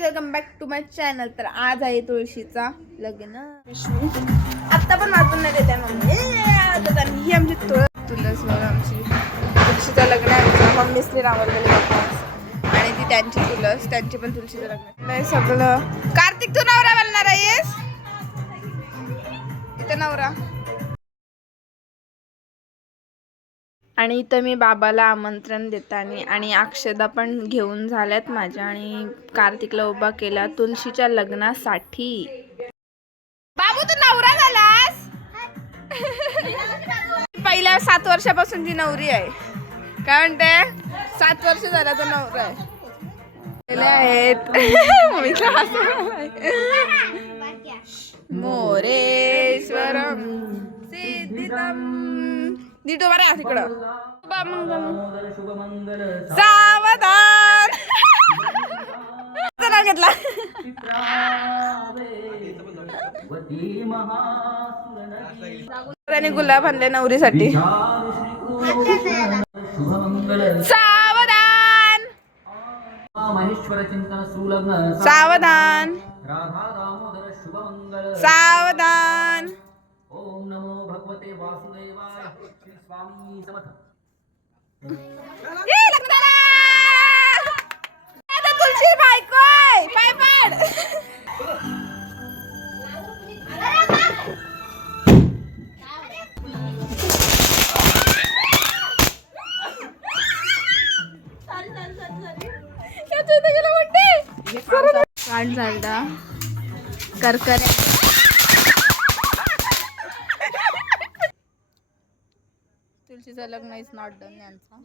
Welcome back to my channel. तर आज आहे तुळशीचा लग्न. आता पण वाजून नाही देते मम्मी. ही आमची तुळस बघा, आमची तुळशीचं लग्न आहे. मम्मी श्री आवडलेले बाप्पा आणि ती त्यांची तुळस, त्यांची पण तुळशीचं लग्न नाही. सगळं कार्तिक तू नवरा बनणार आहेस इथं नवरा. आणि इथं मी बाबाला आमंत्रण देताना आणि अक्षदा पण घेऊन झाल्यात माझ्या आणि कार्तिकला उभा केला तुळशीच्या लग्नासाठी. बाबू तू नवरा झालास. पहिल्या 7 वर्षापासून ती नवरी आहे. काय म्हणते? 7 वर्ष झाला तो नवरा आहे. मोरेश्वरम सिद्धिदम नीट उभा राहा तिकडं. सावधान नाव घेतला. त्याने गुलाब आणले नवरीसाठी. सावधान सावधान सावधान. ओम नमो भगवते वासुदेवाय. श्री स्वामी समर्थ. तुळशी बायको पाय पाड. काढ झाला करकऱ्या. तुळशीचं लग्न इज नॉट डन यांचा.